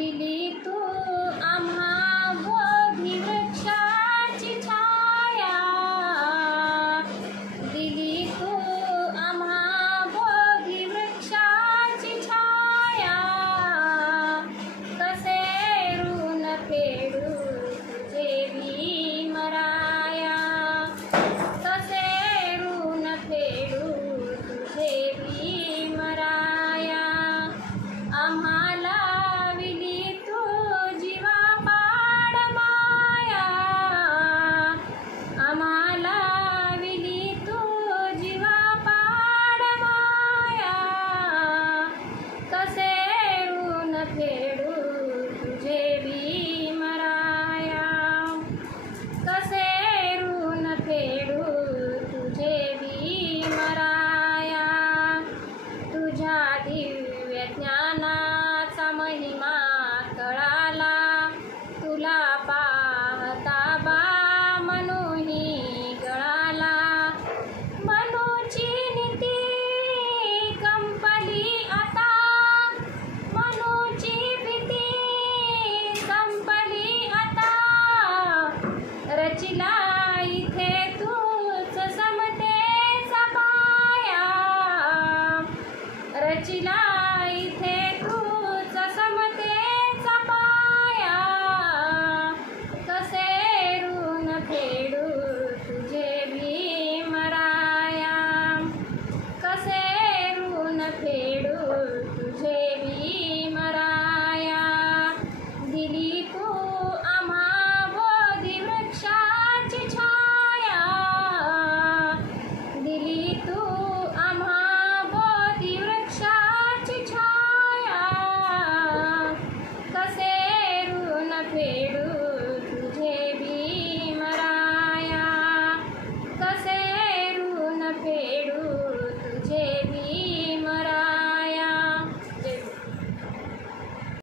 दिली तू आम्हा बोधी वृक्षाची छाया, दिली तू आम्हा बोधी वृक्षाची छाया, कसे ऋण फेडू तुझे भीमराया, कसे ऋण फेडू तुझे भीमराया, आम्हाला विली तू जीवापाड माया, आम्हाला विली तू जीवापाड माया, कसे ऋण फेडू तुझे भीमराया, कसे ऋण फेडू तुझे भीमराया, तुझ्या दिव्य ज्ञानाचा महिमा कळाला, तुला पाहता बा मनोही गळाला, मनूची नीती कंपली आता, मनूची भीती संपली आता, रचिला इथे तूच समतेचा पाया, रचिला इथे तूच समतेचा पाया, कसे ऋण फेडू तुझे भीमराया, कसे ऋण फेडू तुझे भीमराया, दिली तू आम्हा बोधी वृक्षाची छाया, दिली तू आम्हा बोधी वृक्षाची छाया, कसे ऋण फेडू तुझे भीमराया, कसे ऋण फेडू तुझे